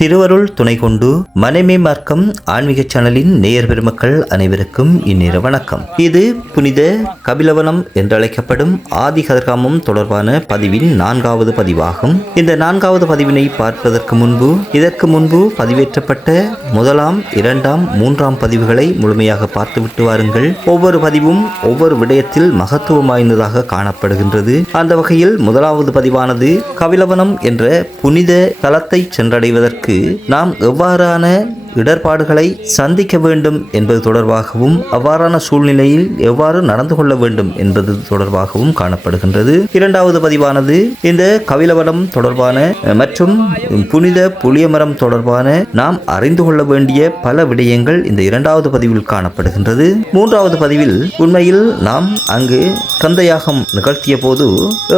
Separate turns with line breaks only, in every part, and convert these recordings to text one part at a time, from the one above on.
திருவருள் துணை கொண்டு மனைமே மார்க்கம் ஆன்மீக சேனலின் நேயர் பெருமக்கள் அனைவருக்கும் இந்நேர வணக்கம். இது புனித கபிலவனம் என்றழைக்கப்படும் ஆதி கதிர்காமம் தொடர்பான பதிவின் நான்காவது பதிவாகும். இந்த நான்காவது பதிவினை பார்ப்பதற்கு முன்பு இதற்கு முன்பு பதிவேற்றப்பட்ட முதலாம் இரண்டாம் மூன்றாம் பதிவுகளை முழுமையாக பார்த்துவிட்டு வாருங்கள். ஒவ்வொரு பதிவும் ஒவ்வொரு விடயத்தில் மகத்துவம் வாய்ந்ததாக காணப்படுகின்றது. அந்த வகையில் முதலாவது பதிவானது கபிலவனம் என்ற புனித தலத்தை சென்றடைவதற்கு நாம் எவ்வாறான இடர்பாடுகளை சந்திக்க வேண்டும் என்பது தொடர்பாகவும் அவ்வாறான சூழ்நிலையில் எவ்வாறு நடந்து கொள்ள வேண்டும் என்பது தொடர்பாகவும் காணப்படுகின்றது. இரண்டாவது பதிவானது இந்த கபிலவனம் தொடர்பான மற்றும் புனித புளியமரம் தொடர்பான நாம் அறிந்து கொள்ள வேண்டிய பல விடயங்கள் இந்த இரண்டாவது பதிவில் காணப்படுகின்றது. மூன்றாவது பதிவில் உண்மையில் நாம் அங்கு கந்தையாகம் நிகழ்த்திய போது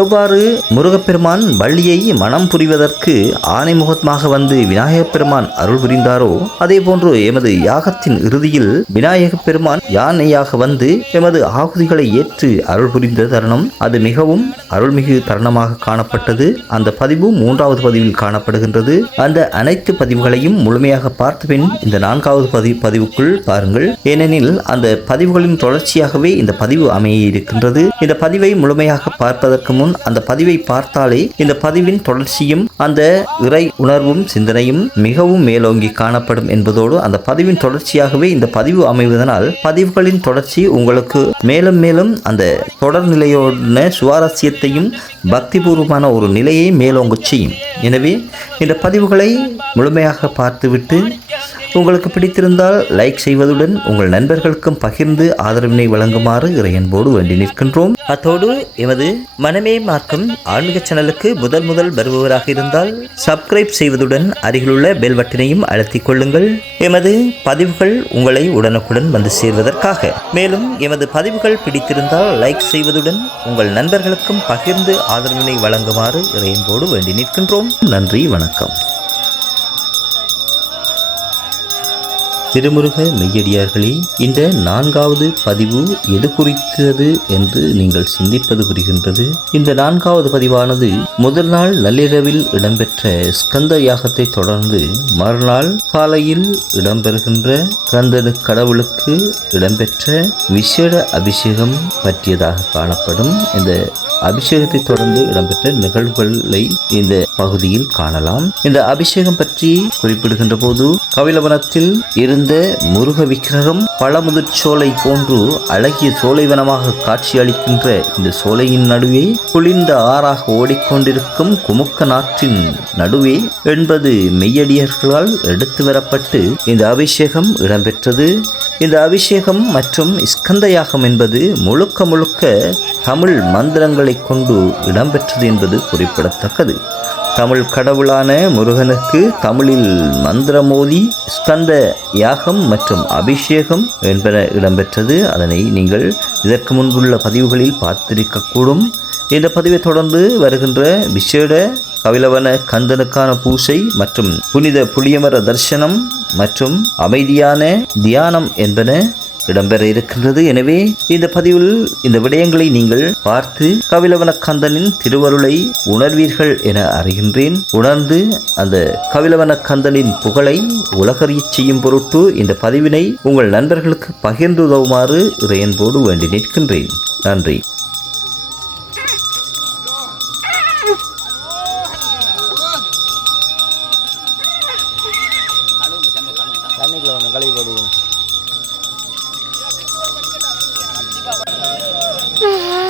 எவ்வாறு முருகப்பெருமான் வள்ளியை மனம் புரிவதற்கு ஆணைமுகமாக வந்து விநாயகப் பெருமான் அருள் புரிந்தாரோ? அதே போன்று எமது யாகத்தின் இறுதியில் விநாயகப் பெருமான் யானையாக வந்து எமது ஆகுதிகளை ஏற்று அருள் புரிந்த தருணம் அது மிகவும் அருள்மிகு தருணமாக காணப்பட்டது. அந்த பதிவு மூன்றாவது பதிவில் காணப்படுகின்றது. அந்த அனைத்து பதிவுகளையும் முழுமையாக பார்த்தபின் இந்த நான்காவது பதிவு பதிவுக்குள் பாருங்கள். ஏனெனில் அந்த பதிவுகளின் தொடர்ச்சியாகவே இந்த பதிவு அமைய இருக்கின்றது. இந்த பதிவை முழுமையாக பார்ப்பதற்கு முன் அந்த பதிவை பார்த்தாலே இந்த பதிவின் தொடர்ச்சியும் அந்த இறை உணர்வும் சிந்தனையும் மிகவும் மேலோங்கி காணப்படும் என்பதோடு அந்த பதிவின் தொடர்ச்சியாகவே இந்த பதிவு அமைவதனால் பதிவுகளின் தொடர்ச்சி உங்களுக்கு மேலும் மேலும் அந்த தொடர்நிலையோட சுவாரஸ்யத்தையும் பக்திபூர்வமான ஒரு நிலையை மேலோங்கச் செய்யும். எனவே இந்த பதிவுகளை முழுமையாக பார்த்துவிட்டு உங்களுக்கு பிடித்திருந்தால் லைக் செய்வதுடன் உங்கள் நண்பர்களுக்கும் பகிர்ந்து ஆதரவினை வழங்குமாறு இறையன்போடு வேண்டி நிற்கின்றோம். அத்தோடு எமது மனமே மார்க்கம் ஆன்மீக சேனலுக்கு முதல் முதல் வருபவராக இருந்தால் சப்ஸ்கிரைப் செய்வதுடன் அருகிலுள்ள பெல் பட்டனையும் அழுத்திக் கொள்ளுங்கள். எமது பதிவுகள் உங்களை உடனுக்குடன் வந்து சேர்வதற்காக. மேலும் எமது பதிவுகள் பிடித்திருந்தால் லைக் செய்வதுடன் உங்கள் நண்பர்களுக்கும் பகிர்ந்து ஆதரவினை வழங்குமாறு இறையன்போடு வேண்டி நிற்கின்றோம். நன்றி வணக்கம். திருமுருக மெய்யடியார்களே இந்த நான்காவது பதிவு எது குறித்தது என்று நீங்கள் சிந்திப்பது புரிகின்றது. இந்த நான்காவது பதிவானது முதல் நாள் நள்ளிரவில் இடம்பெற்ற ஸ்கந்த யாகத்தை தொடர்ந்து மறுநாள் காலையில் இடம்பெறுகின்ற கந்தனு கடவுளுக்கு இடம்பெற்ற விசேட அபிஷேகம் பற்றியதாக காணப்படும். இந்த அபிஷேகத்தை தொடர்ந்து இடம்பெற்ற நிகழ்வுகளை இந்த பகுதியில் காணலாம். இந்த அபிஷேகம் பற்றி குறிப்பிடுகின்ற போது கவிலவனத்தில் இருந்த முருக விக்கிரகம் பழமுதிர் சோலை போன்று அழகிய சோலைவனமாக காட்சியளிக்கின்ற இந்த சோலையின் நடுவே குளிர்ந்த ஆறாக ஓடிக்கொண்டிருக்கும் குமுக்க நாற்றின் நடுவே என்பது மெய்யடியர்களால் எடுத்து வரப்பட்டு இந்த அபிஷேகம் இடம்பெற்றது. இந்த அபிஷேகம் மற்றும் ஸ்கந்த யாகம் என்பது முழுக்க முழுக்க தமிழ் மந்திரங்களை கொண்டு இடம்பெற்றது என்பது குறிப்பிடத்தக்கது. தமிழ் கடவுளான முருகனுக்கு தமிழில் மந்திரமோதி ஸ்கந்த யாகம் மற்றும் அபிஷேகம் என்பன இடம்பெற்றது. அதனை நீங்கள் இதற்கு முன்புள்ள பதிவுகளில் பார்த்திருக்கக்கூடும். இந்த பதிவை தொடர்ந்து வருகின்ற விசேட கவிழவன கந்தனுக்கான பூசை மற்றும் புனித புளியமர தரிசனம் மற்றும் அமைதியான தியானம் என்பன இடம்பெற இருக்கின்றது எனவே இந்த பதிவில் இந்த விடயங்களை நீங்கள் பார்த்து கபிலவன கந்தனின் திருவருளை உணர்வீர்கள் என அறிகின்றேன். உணர்ந்து அந்த கபிலவன கந்தனின் புகழை உலகறியச் செய்யும் பொருட்டு இந்த பதிவினை உங்கள் நண்பர்களுக்கு பகிர்ந்து உதவுமாறு இறையன்போடு வேண்டி நிற்கின்றேன். நன்றி.
தண்ணிக்குள்ள கொஞ்சம் கழுவி போடுவோம்.
嗯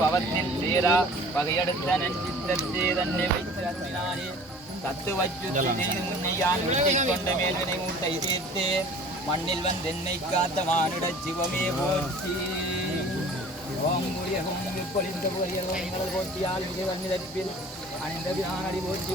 பவத்தில் சேரா பகையெடுத்த நஞ்சித்தே தன்னை வைத்தினானே தத்து வச்சு செய்து கொண்ட மேல்வினை மூட்டை சேர்த்து மண்ணில் வந்தென்னை காத்த மானுட சிவமே போற்றி பொழிந்த போற்றியால் மிக வன்னிதற்பில் அணிந்த வினாடி போற்றி